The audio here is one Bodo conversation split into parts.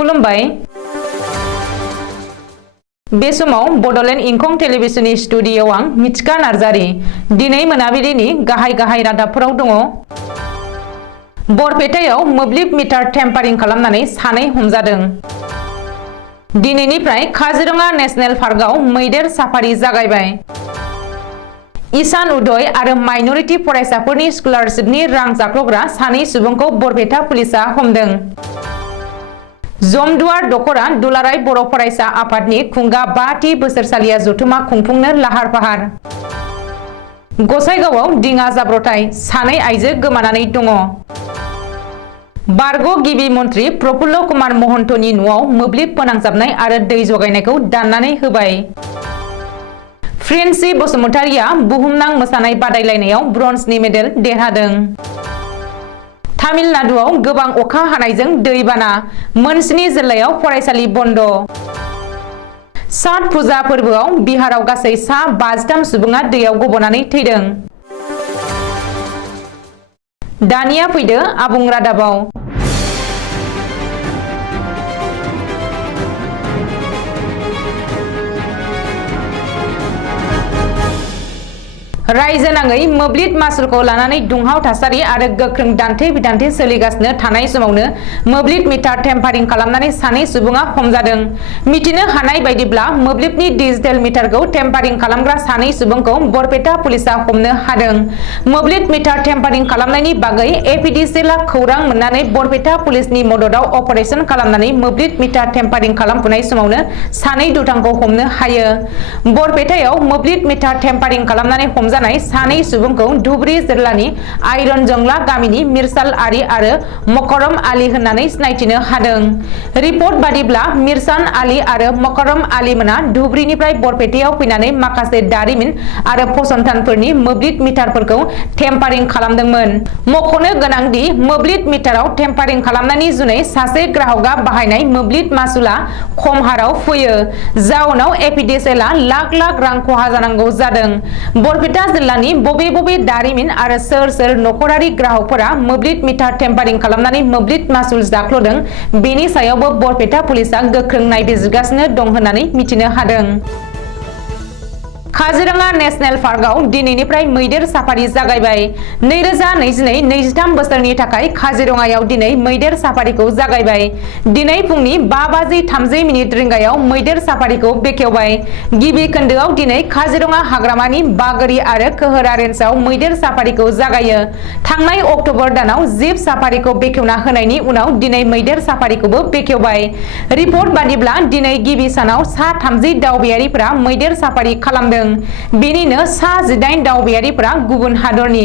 खुलुमबाय बे समाव बडलेण्ड इंखं टेलिभिजननि स्टुडिय'आव आं मिथिका नार्जारी दिनै मोनाबिलिनि गाहाय रादाबफोराव दङ। बरपेटायाव मोब्लिब मिटार टेम्पारिं खालामनानै सानै हमजादों। दिनैनिफ्राय काजिरङा नेशनेल पार्कआव मैदेर साफारि जागायबाय। ईशान उदय आरो माइनरिटी फरायसाफोरनि स्कलारशिपनि रां जाख्ल'ग्रा सानै सुबुंखौ बरपेटा पुलिसा हमदों। जमदुवार दखरा दुलाराय बर' फरायसा आफादनि खुंगा 5थि बोसोरसालिया जथुमा खुंफुंनो लाहार फाहार। गसाइगावआव दिङा जाब्रथाय सानै आइजो गोमानानै दङ। बारग' गिबि मन्त्रि प्रफुल्ल कुमार महन्तनि न'आव मोब्लिब फोनांजाबनाय आरो दै जगायनायखौ दाननानै होबाय। फ्रेन्सि बसुमतारिया बुहुमनां मोसानाय बादायलायनायाव ब्रन्जनि मेडेल देरहादों। तामिलनाडुआव गोबां अखा हानायजों दैबाना, मोनस्नि जिल्लायाव फरायसालि बन्द। छठ फुजा फोरबोआव बिहाराव गासै सा 53 सुबुङा दैयाव गबनानै थैदों। दानिया फैदो आबुं रादाबाव। रायजो नाङै मोब्लिब मासुलखौ लानानै दुंहाव थासारि आरो गोख्रों दान्थे-बिदान्थे सोलिगासिनो थानाय समावनो मोब्लिब मिटार टेम्पारिं खालामनानै सानै सुबुङा हमजादों। मिथिनो हानाय बायदिब्ला मोब्लिबनि डिजिटेल मिटारखौ टेम्पारिं खालामग्रा सानै सुबुंखौ बरपेटा पुलिसा हमनो हादों। मोब्लिब मिटार टेम्पारिं खालामनायनि बागै एपिडिसिएलआ खौरां मोननानै बरपेटा पुलिसनि मददाव अपारेशन खालामनानै मोब्लिब मिटार टेम्पारिं खालामफुनाय समावनो सानै दुथांखौ हमनो हायो। बरपेटायाव मोब्लिब मिटार टेम्पारिं खालामनानै हमजा सानै सुबुंखौ धुबरी जिल्लानि आइरन जंला गामिनि मिरसाल आरि आरो मकरम आली होननानै सिनायथिनो हादों। रिपर्ट बादिब्ला मिरसान आली आरो मकरम आली मोना धुबरीनिफ्राय बरपेटायाव फैनानै माखासे दारिमिन आरो फसंथानफोरनि मोब्लिब मिटारफोरखौ टेम्पारिं खालामदोंमोन। मख'नो गोनांदि मोब्लिब मिटाराव टेम्पारिं खालामनायनि जुनै सासे ग्राहकआ बाहायनाय मोब्लिब मासुलआ खम हाराव फैयो। जाउनाव एपिडिसिएलआ लाख रां खहा जानांगौ जादों। बरपेटा जिल्लानि बबे दारिमिन आरो सोर नखरारि ग्राहकफोरा मोब्लिब मिटार टेम्पारिं खालामनानै मोब्लिब मासुल जाख्ल'दों बेनि सायावबो बरपेटा पुलिसा गोख्रों नायबिजिरगासिनो दं होननानै मिथिनो हादों। काजिरङा नेशनेल पार्कआव दिनैनिफ्राय मैदेर साफारि जागायबाय। 2022-23 बोसोरनि थाखाय काजिरङायाव दिनै मैदेर साफारिखौ जागायबाय। दिनै फुंनि 5:30 रिंगायाव मैदेर साफारिखौ बेखेवबाय। गिबि खोन्दोआव दिनै काजिरङा हाग्रामानि बागोरि आरो कोहोरा रेन्जआव मैदेर साफारिखौ जागायो। थांनाय अक्ट'बर दानाव जिप साफारिखौ बेखेवना होनायनि उनाव दिनै मैदेर साफारिखौबो बेखेवबाय। रिपर्ट बादिब्ला दिनै गिबि सानाव सा 30 दावबायारिफोरा मैदेर साफारि खालामदों। बेनिनो सा 18 दावबायारिफोरा गुबुन हादरनि।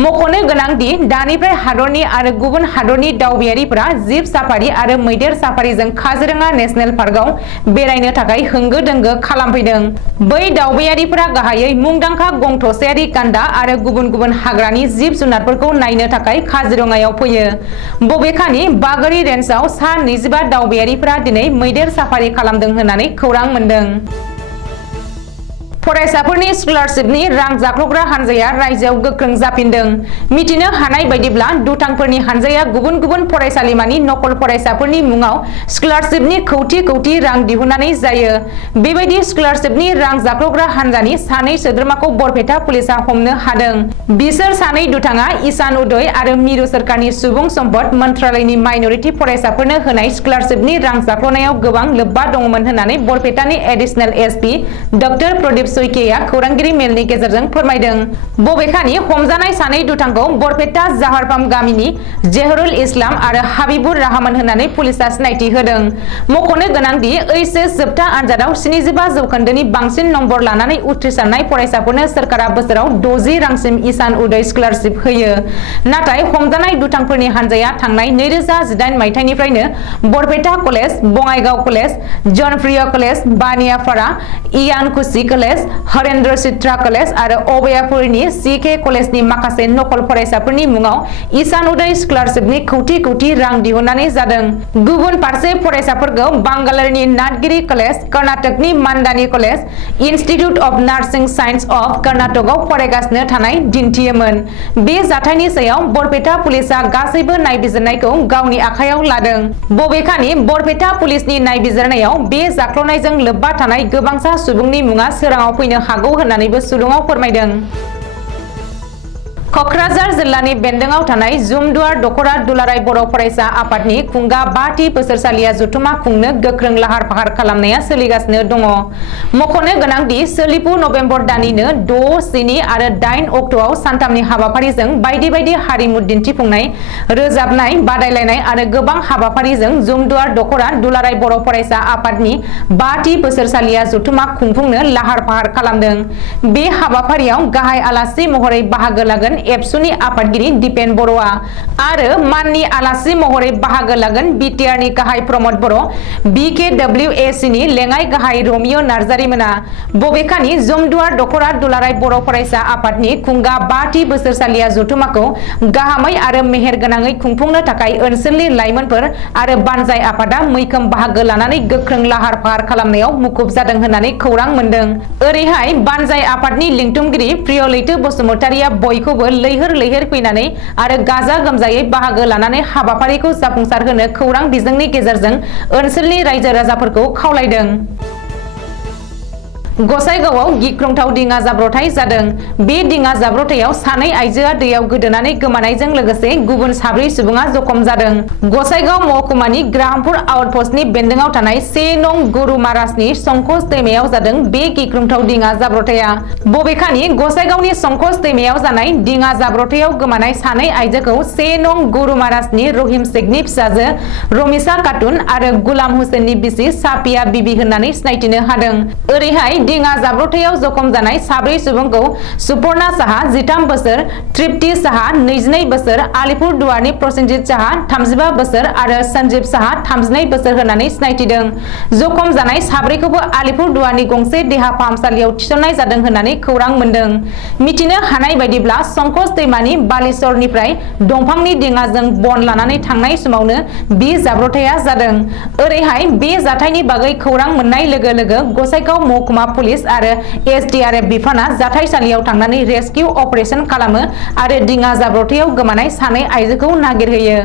मख'नो गोनांदि दानिफ्राय हादरनि आरो गुबुन हादरनि दावबायारिफोरा जिप साफारि आरो मैदेर साफारिजों काजिरङा नेशनेल पार्कआव बेरायनो थाखाय होंगो दोंगो खालामफैदों। बै दावबायारिफोरा गाहायै मुंदांखा गं थसेयारि गान्दा आरो गुबुन हाग्रानि जिब जुनारफोरखौ नायनो थाखाय काजिरङायाव फैयो। बबेखानि बागोरि रेन्जआव सा 25 दावबायारिफोरा दिनै मैदेर साफारि खालामदों होननानै खौरां मोन्दों। फरायसाफोरनि स्कलारशिपनि रां जाख्ल'ग्रा हानजाया रायजोआव गोख्रों जाफिनदों। मिथिनो हानाय बायदिब्ला दुथांफोरनि हानजाया गुबुन फरायसालिमानि नकल फरायसाफोरनि मुङाव स्कलारशिपनि कौटि रां दिहुननानै जायो। बेबायदि स्कलारशिपनि रां जाख्ल'ग्रा हानजानि सानै सोद्रोमाखौ बरपेटा पुलिसा हमनो हादों। बिसोर सानै दुथाङा ईशान उदय आरो मिरु सोरखारनि सुबुं सम्पद मन्त्रालयनि माइनरिटी फरायसाफोरनो होनाय स्कलारशिपनि रां जाख्ल'नायाव गोबां लोब्बा दंमोन होननानै बरपेटानि एडिशनेल एसपि डक्टर प्रदीप सैकेया खौरांगिरि मेलनि गेजेरजों फोरमायदों। बबेखानि हमजानाय सानै दुथांखौ बरपेटा जाहारपाम गामिनि जेहरुल इस्लाम आरो हाबिबुर राहमान होननानै पुलिसा सिनायथि होदों। मख'नो गोनांदि एचएस जोबथा आनजादाव 75 जौखोन्दोनि बांसिन नम्बर लानानै उथ्रिसारनाय फरायसाफोरनो सोरखारा बोसोराव 60 रांसिम ईशान उदय स्कलारशिप होयो। नाथाय हमजानाय दुथांफोरनि हानजाया थांनाय 2018 मायथाइनिफ्रायनो Barpeta college, Bongaigaon college, Janapriya college, Baniapara, इयानकुसि कलेज, हरेन्द्र चित्रा कलेज आरो अबयापुरनि CK कलेजनि माखासे नकल फरायसाफोरनि मुङाव ईशान उदय स्कलारशिपनि कौटि कौटि रां दिहुननानै जादों। गुबुन फारसे फरायसाफोरखौ बांगालोरनि नाथगिरि कलेज, कर्नाटकनि मान्डानि college, institute of nursing science of कर्नाटकआव फरायगासिनो थानाय दिन्थियोमोन। बे जाथायनि सायाव बरपेटा पुलिसा गासैबो नायबिजिरनायखौ गावनि आखायाव लादों। बबेखानि बरपेटा पुलिसनि नायबिजिरनायाव बे जाख्ल'नायजों लोब्बा थानाय गोबांसा सुबुंनि मुङा सोराङाव फैनो हागौ होननानैबो सुलुङाव फोरमायदों। कक्राझार जिल्लानि बेन्दोंआव थानाय जुमदुवार दख'रा दुलाराय बर' फरायसा आफादनि खुंगा 5थि बोसोरसालिया जथुमा खुंनो गोख्रों लाहार फाहार खालामनाया सोलिगासिनो दङ। मख'नो गोनांदि सोलिफु नभेम्बर दाननिनो 6, 7 आरो 8 अक्ट'आव सानथामनि हाबाफारिजों बायदि बायदि हारिमु दिन्थिफुंनाय, रोजाबनाय बादायलायनाय आरो गोबां हाबाफारिजों जुमदुवार दख'रा दुलाराय बर' फरायसा आफादनि 5थि बोसोरसालिया जथुमा खुंफुंनो लाहार फाहार खालामदों। बे हाबाफारियाव गाहाय आलासि महरै बाहागो लागोन एबसुनि आफादगिरि दिपेन बर'आ आरो माननि आलासि महरै बाहागो लागोन बिटिआरनि गाहाय प्रमद बर', BKWACनि लेङाइ गाहाय रमिय' नार्जारिमोना। बबेखानि जुमदुवार दख'रा दुलाराय बर' फरायसा आफादनि खुंगा 5थि बोसोरसालिया जथुमाखौ गाहामै आरो मेहेरगोनाङै खुंफुंनो थाखाय ओनसोलनि लाइमोनफोर आरो बानजाय आफादा मैखोम बाहागो लानानै गोख्रों लाहार फाहार खालामनायाव मुखुब जादों होननानै खौरां मोन्दों। ओरैहाय बानजाय आफादनि लिंथुमगिरि प्रियलैथो बसुमतारिया बयखौबो लैहोर लैहोर फैनानै आरो गाजा गोमजायै बाहागो लानानै हाबाफारिखौ जाफुंसार होनो खौरां बिजोंनि गेजेरजों ओनसोलनि रायजो राजाफोरखौ खावलायदों। गसाइगावआव गिख्रंथाव दिङा जाब्रबथाय जादों। बे दिङा जाब्रबथायाव सानै आइजोआ दैयाव गोदोनानै गोमानायजों लोगोसे गुबुन 4 सुबुङा जखम जादों। गसाइगाव महकुमानि ग्राहामपुर आउटपस्टनि बेन्दोंआव थानाय 1 नं गुरुमारासनि संकस दैमायाव जादों बे गिख्रंथाव दिङा जाब्रबथाया। बबेखानि गसाइगावनि संकस दैमायाव जानाय दिङा जाब्रबथायाव गोमानाय सानै आइजोखौ 1 नं गुरुमारासनि रहिम शेखनि फिसाजो रमिसा खातुन आरो गुलाम हुसेननि बिसि साफिया बिबि होननानै सिनायथिनो हादों। ओरैहाय दिङा जाब्रबथायाव जखम जानाय 4 सुबुंखौ सुपर्णा साहा 13 बोसोर, तृप्ति साहा 22 बोसोर, आलिपुर दुवारनि प्रसेनजित साहा 35 बोसोर आरो सन्जीब साहा 32 बोसोर होननानै सिनायथिदों। जखम जानाय 4खौबो आलिपुर दुवारनि गंसे देहा फाहामसालियाव थिसननाय जादों होननानै खौरां मोन्दों। मिथिनो हानाय बायदिब्ला संकस दैमानि बालिसरनिफ्राय दंफांनि दिङाजों बन लानानै थांनाय समावनो बे जाब्रबथाया जादों। ओरैहाय बे जाथायनि बागै खौरां मोननाय लोगो लोगो गसाइगाव महकुमा पुलिस आरो SDRF बिफाना जाथायसालियाव थांनानै रेस्किउ अपारेशन खालामो आरो दिङा जाब्रबथायाव गोमानाय सानै आइजोखौ नागिरहैयो।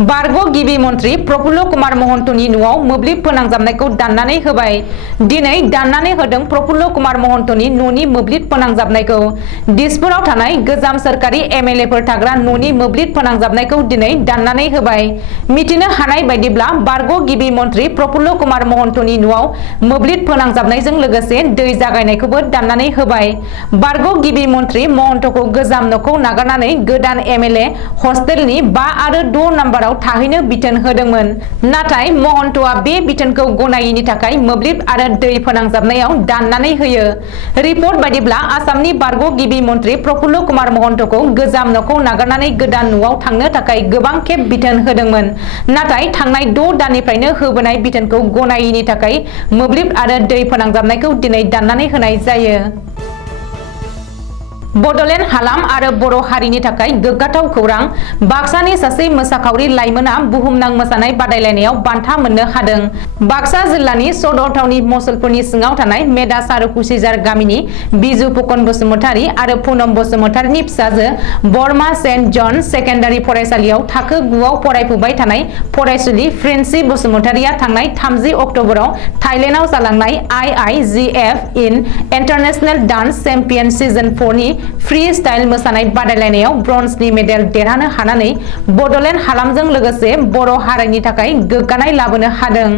बारग' गिबि मन्त्रि प्रफुल्ल कुमार महन्तनि न'आव मोब्लिब फोनांजाबनायखौ दाननानै होबाय। दिनै दाननानै होदों प्रफुल्ल कुमार महन्तनि न'नि मोब्लिब फोनांजाबनायखौ। दिसपुराव थानाय गोजाम सोरखारि MLAफोर थाग्रा न'नि मोब्लिब फोनांजाबनायखौ दिनै दाननानै होबाय। मिथिनो हानाय बायदिब्ला बारग' गिबि मन्त्रि प्रफुल्ल कुमार महन्तनि न'आव मोब्लिब फोनांजाबनायजों लोगोसे दै जागायनायखौबो दाननानै होबाय। बारग' गिबि मन्त्रि महन्तखौ गोजाम न'खौ नागारनानै गोदान MLA हस्टेलनि 5 आरो 6 नाम्बाराव थाहैनो बिथोन होदोंमोन। नाथाय महन्तआ बे बिथोनखौ गनायैनि थाखाय मोब्लिब आरो दै फोनांजाबनायाव दाननानै होयो। रिपर्ट बायदिब्ला आसामनि बारग' गिबि मन्त्रि प्रफुल्ल कुमार महन्तखौ गोजाम न'खौ नागारनानै गोदान न'आव थांनो थाखाय गोबां खेब बिथोन होदोंमोन। नाथाय थांनाय 6 दाननिफ्रायनो होबोनाय बिथोनखौ गनायैनि थाखाय मोब्लिब आरो दै फोनांजाबनायखौ दिनै दाननानै होनाय जायो। बडलेण्ड हालाम आरो बर' हारिनि थाखाय गोग्गाथाव खौरां। बाक्सानि सासे मोसाखावरि लाइमोना बुहुमनां मोसानाय बादायलायनायाव बान्था मोननो हादों। बाक्सा जिल्लानि सदर थावनि मसलपुरनि सिङाव थानाय मेदा सारुकुसिजार गामिनि बिजु फुकन बसुमतारी आरो पुनम बसुमतारीनि फिसाजो बरमा सेन्ट जन सेकेन्डारि फरायसालियाव थाखो 9आव फरायफुबाय थानाय फरायसुलि फ्रिन्सि बसुमतारीया थांनाय 30 अक्ट'बराव थाइलेण्डआव जालांनाय IIGF इन इन्टारनेशनेल डान्स चेम्पियन सिजन 4 नि फ्री स्टाइल मोसानाय बादायलायनायाव ब्रन्जनि मेडेल देरहानो हानानै बडलेण्ड हालामजों लोगोसे बर' हारिनि थाखाय गोग्गानाय लाबोनो हादों।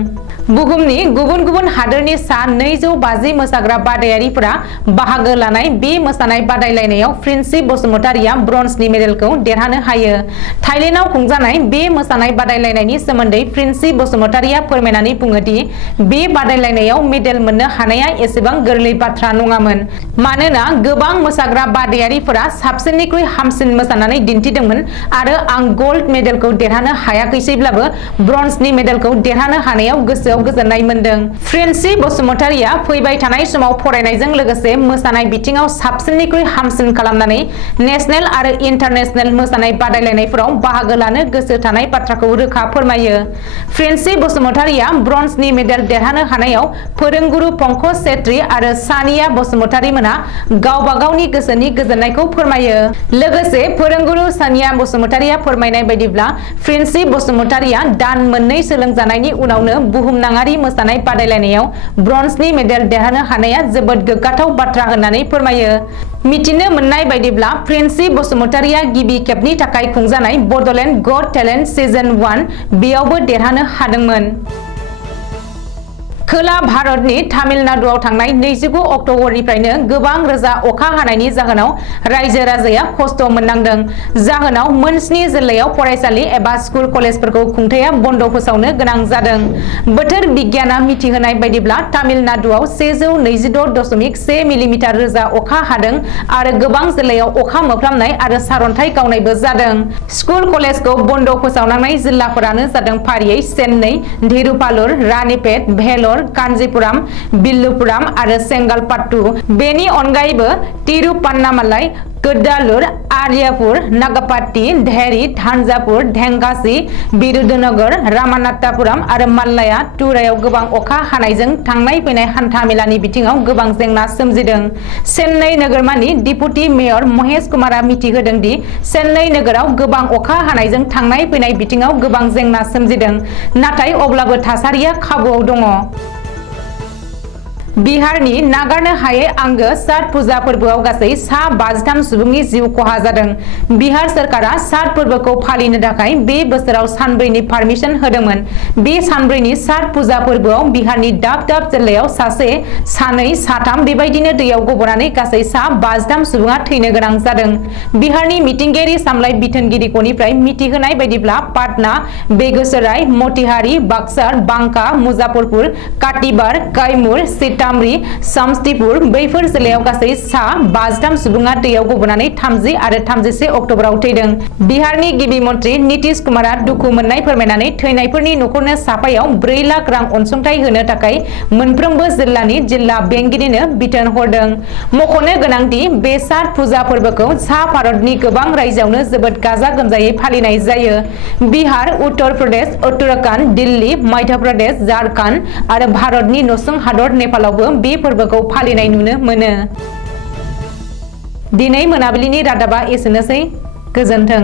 बुहुमनि गुबुन गुबुन हादोरनि सा 250 मोसाग्रा बादायारिफोरा बाहागो लानाय बे मोसानाय बादायलायनायाव फ्रिन्सि बसुमतारीया ब्रन्जनि मेडेलखौ देरहानो हायो। थाइलेण्डआव खुंजानाय बे मोसानाय बादायलायनायनि सोमोन्दै फ्रिन्सि बसुमतारीया फोरमायनानै बुङो दि बे बादायलायनायाव मेडेल मोननो हानाया एसेबां गोरलै बाथ्रा नङामोन। मानोना गोबां मोसाग्रा बादायारिफोरा साबसिननिख्रुइ हामसिन मोसानानै दिन्थिदोंमोन आरो आं गल्ड मेडेलखौ देरहानो हायाखैसैब्लाबो ब्रन्जनि मेडेलखौ देरहानो हानायाव गोसोआव गोसोआव गोजोननाय मोनदों। फ्रेन्सि बसुमतारिया फैबाय थानाय समाव फरायनायजों लोगोसे मोसानाय बिथिङाव साबसिननिख्रुइ हामसिन खालामनानै नेशनेल आरो इन्टारनेशनेल मोसानाय बादायलायनायफोराव बाहागो लानो गोसो थानाय बाथ्राखौ रोखा फोरमायो। फ्रेन्सि बसुमतारिया ब्रन्जनि मेडेल देरहानो हानायाव फोरोंगुरु पंकज चेत्री आरो सानिया बसुमतारी मोना गावबा गावनि गोसोनि गोजोननायखौ फोरमायो। लोगोसे फोरोंगुरु सानिया बसुमतारिया फोरमायनाय बायदिब्ला फ्रेन्सि बसुमतारिया दान मोननै सोलोंजानायनि उनावनो बुहुमनाङारि मोसानाय बादायलायनायाव ब्रन्जनि मेडेल देरहानो हानाया जोबोद गोग्गाथाव बाथ्रा होननानै फोरमायो। मिथिनो मोननाय बायदिब्ला फ्रेन्सि बसुमतारिया गिबि खेबनि थाखाय खुंजानाय बड'लेण्ड गट टेलेन्ट सिजन 1 बेयावबो देरहानो हादोंमोन। खोला भारतनि तामिलनाडुआव थांनाय 29 अक्ट'बरनिफ्रायनो गोबां रोजा अखा हानायनि जाहोनाव रायजो राजाया खस्थ' मोननांदों। जाहोनाव मोन 7 जिल्लायाव फरायसालि एबा स्कुल कलेजफोरखौ खुंथाया बन्द' फोसावनो गोनां जादों। बोथोर बिगियाना मिथिहोनाय बायदिब्ला तामिलनाडुआव 126.1 मिलिमिटार रोजा अखा हादों आरो गोबां जिल्लायाव अखा मोफ्लामनाय आरो सारअन्थाइ गावनायबो जादों। स्कुल कलेजखौ बन्द' फोसावनांनाय जिल्लाफोरानो जादों फारियै चेन्नाइ, धिरुभालुर, रानीपेट, भेलर, कान्जीपुराम, बिल्लुपुराम आरो सेंगालपाट्टु। बेनि अनगायैबो तिरुपन्नामालाई, कद्दालुर, आर्यापुर, नागापाट्टी, धेरी, थान्जापुर, धेंकासी, विरुधुनगर, रामानाथापुराम आरो माल्लाया तुरायाव गोबां अखा हानायजों थांनाय फैनाय हान्था मेलानि बिथिङाव गोबां जेंना सोमजिदों। चेन्नाइ नोगोरमानि डिपुटि मेयर महेश कुमारा मिथिहोदों दि चेन्नाइ नोगोराव गोबां अखा हानायजों थांनाय फैनाय बिथिङाव गोबां जेंना सोमजिदों, नाथाय अब्लाबो थासारिया खाबुआव दङ। बिहारनि नागारनो हायै आंगो छठ फुजा फोरबोआव गासै सा 53 सुबुंनि जिउ खहा जादों। बिहार सोरखारा छठ फोरबोखौ फालिनो थाखाय बे बोसोराव सानब्रैनि पारमिसन होदोंमोन। बे सानब्रैनि छठ फुजा फोरबोआव बिहारनि दाब दाब जिल्लायाव सासे, सानै, साथाम बेबायदिनो दैयाव गबनानै गासै सा 53 सुबुङा थैनो गोनां जादों। बिहारनि मिथिंगायारि सामलाय बिथोनगिरिख'निफ्राय मिथिहोनाय बायदिब्ला पाटना, बेगुसराय, मतिहारी, बक्सार, बांका, मुजफ्फरपुर, काटिबार, कैमूर, सीतामढ़ी, समस्तीपुर बैफोर जिल्लायाव गासै सा 53 सुबुङा दैयाव गबनानै 30 आरो 31 अक्ट'बराव थैदों। बिहारनि गिबि मन्त्रि नीतीश कुमारा दुखु मोननाय फोरमायनानै थैनायफोरनि न'खरनो साफायाव 4 लाख रां अनसुंथाइ होनो थाखाय मोनफ्रोमबो जिल्लानि जिल्ला बेंगिरिनो बिथोन हरदों। मख'नो गोनांदि बे छठ फुजा फोरबोखौ सा भारतनि गोबां रायजोआवनो जोबोद गाजा गोमजायै फालिनाय जायो। बिहार, उत्तर प्रदेश, उत्तराखन्ड, दिल्ली, मध्य प्रदेश, झारखन्ड आरो भारतनि नसुं हादर नेपालावबो बे फोरबोखौ फालिनाय नुनो मोनो। दिनै मोनाबिलिनि रादाबा एसेनोसै। गोजोन्थों।